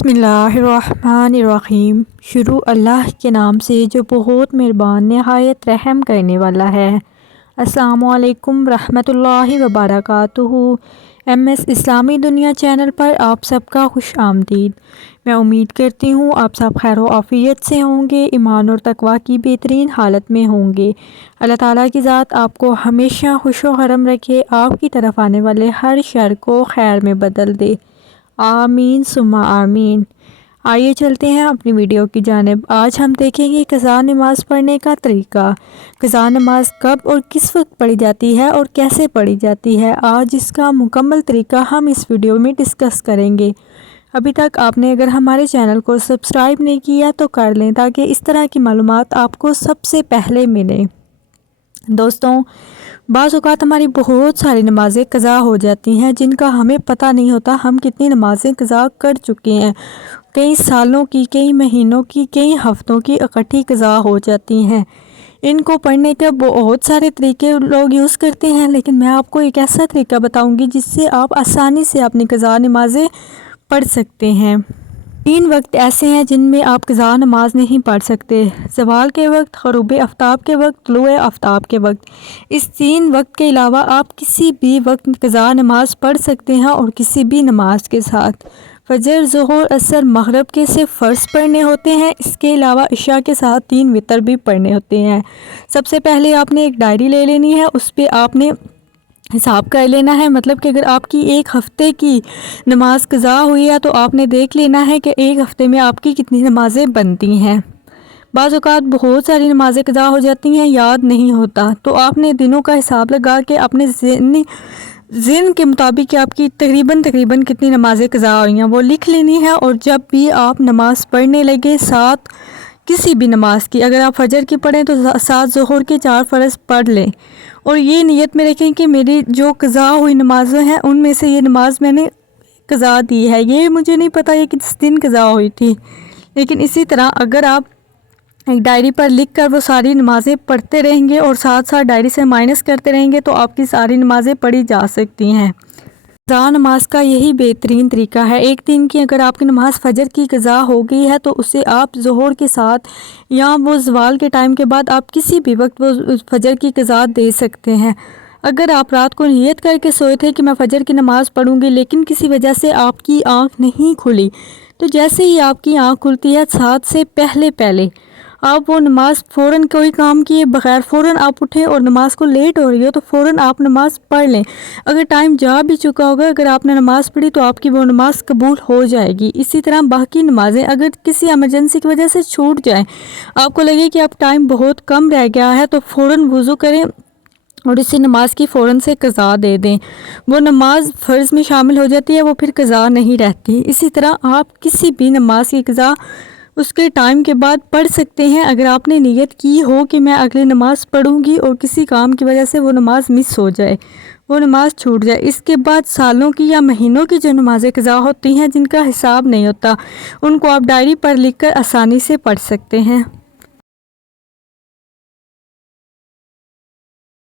बिस्मिल्लाहिर्रहमानिर्रहीम। शुरू अल्लाह के नाम से जो बहुत मेहरबान नहायत रहम करने वाला है। अस्सलामुअलैकुम रहमतुल्लाहि व बरकातुहू। MS इस्लामी दुनिया चैनल पर आप सबका खुश आमदीद। मैं उम्मीद करती हूँ आप सब खैर व आफ़ियत से होंगे, ईमान और तकवा की बेहतरीन हालत में होंगे। अल्लाह ताला की ज़ात आपको हमेशा खुश व खरम रखे, आपकी तरफ आने वाले हर शर को खैर में बदल दे। आमीन सुम्मा आमीन। आइए चलते हैं अपनी वीडियो की जानिब। आज हम देखेंगे क़ज़ा नमाज़ पढ़ने का तरीका। क़ज़ा नमाज़ कब और किस वक्त पढ़ी जाती है और कैसे पढ़ी जाती है, आज इसका मुकम्मल तरीका हम इस वीडियो में डिस्कस करेंगे। अभी तक आपने अगर हमारे चैनल को सब्सक्राइब नहीं किया तो कर लें, ताकि इस तरह की मालूमात आपको सबसे पहले मिले। दोस्तों, बाज़ औक़ात हमारी बहुत सारी नमाज़ें क़ज़ा हो जाती हैं जिनका हमें पता नहीं होता हम कितनी नमाज़ें क़ज़ा कर चुके हैं। कई सालों की, कई महीनों की, कई हफ़्तों की इकट्ठी क़ज़ा हो जाती हैं। इनको पढ़ने के बहुत सारे तरीके लोग यूज़ करते हैं, लेकिन मैं आपको एक ऐसा तरीका बताऊंगी जिससे आप आसानी से अपनी क़ज़ा नमाज़ें पढ़ सकते हैं। 3 वक्त ऐसे हैं जिनमें आप क़ज़ा नमाज नहीं पढ़ सकते: ज़वाल के वक्त, ग़ुरूब आफ्ताब के वक्त, तुलूए आफ्ताब के वक्त। इस 3 वक्त के अलावा आप किसी भी वक्त क़ज़ा नमाज पढ़ सकते हैं, और किसी भी नमाज के साथ। फ़जर, ज़ोहर, असर, मग़रिब के सिर्फ फ़र्ज़ पढ़ने होते हैं। इसके अलावा इशा के साथ 3 वितर भी पढ़ने होते हैं। सबसे पहले आपने एक डायरी ले लेनी है, उस पर आपने हिसाब कर लेना है। मतलब कि अगर आपकी एक हफ़्ते की नमाज क़ज़ा हुई है तो आपने देख लेना है कि एक हफ़्ते में आपकी कितनी नमाज़ें बनती हैं। बाज़ औक़ात बहुत सारी नमाज़ें क़ज़ा हो जाती हैं, याद नहीं होता, तो आपने दिनों का हिसाब लगा के अपने ज़हन के मुताबिक आपकी तकरीबन कितनी नमाज़ें क़ज़ा हुई हैं वो लिख लेनी है। और जब भी आप नमाज़ पढ़ने लगे, साथ किसी भी नमाज की, अगर आप फ़जर की पढ़ें तो 7 ज़ोहर के 4 फ़र्ज़ पढ़ लें, और ये नियत में रखें कि मेरी जो क़ज़ा हुई नमाज़ें हैं उनमें से ये नमाज मैंने क़ज़ा दी है। ये मुझे नहीं पता ये किस दिन क़ज़ा हुई थी, लेकिन इसी तरह अगर आप एक डायरी पर लिख कर वो सारी नमाज़ें पढ़ते रहेंगे और साथ साथ डायरी से माइनस करते रहेंगे तो आपकी सारी नमाज़ें पढ़ी जा सकती हैं। क़ज़ा नमाज का यही बेहतरीन तरीका है। एक दिन की अगर आपकी नमाज़ फ़जर की क़ज़ा हो गई है तो उसे आप ज़ोहर के साथ या वो ज़वाल के टाइम के बाद आप किसी भी वक्त वो फ़जर की क़ज़ा दे सकते हैं। अगर आप रात को नियत करके सोए थे कि मैं फ़जर की नमाज़ पढ़ूंगी, लेकिन किसी वजह से आपकी आँख नहीं खुली, तो जैसे ही आपकी आँख खुलती है, साथ से पहले आप वो नमाज़ फ़ौरन कोई काम किए बग़ैर फ़ौरन आप उठें, और नमाज को लेट हो रही हो तो फ़ौरन आप नमाज़ पढ़ लें। अगर टाइम जा भी चुका होगा, अगर आपने नमाज़ पढ़ी तो आपकी वो नमाज़ कबूल हो जाएगी। इसी तरह बाकी नमाज़ें अगर किसी एमरजेंसी की वजह से छूट जाएँ, आपको लगे कि अब टाइम बहुत कम रह गया है, तो फ़ौरन वज़ू करें और इसी नमाज की फ़ौरन से क़ज़ा दे दें। वो नमाज फ़र्ज़ में शामिल हो जाती है, वो फिर क़ज़ा नहीं रहती। इसी तरह आप किसी भी नमाज की क़ज़ा उसके टाइम के बाद पढ़ सकते हैं, अगर आपने नियत की हो कि मैं अगली नमाज़ पढ़ूंगी और किसी काम की वजह से वो नमाज़ मिस हो जाए, वो नमाज़ छूट जाए। इसके बाद सालों की या महीनों की जो नमाज़ें क़ज़ा होती हैं जिनका हिसाब नहीं होता, उनको आप डायरी पर लिख कर आसानी से पढ़ सकते हैं।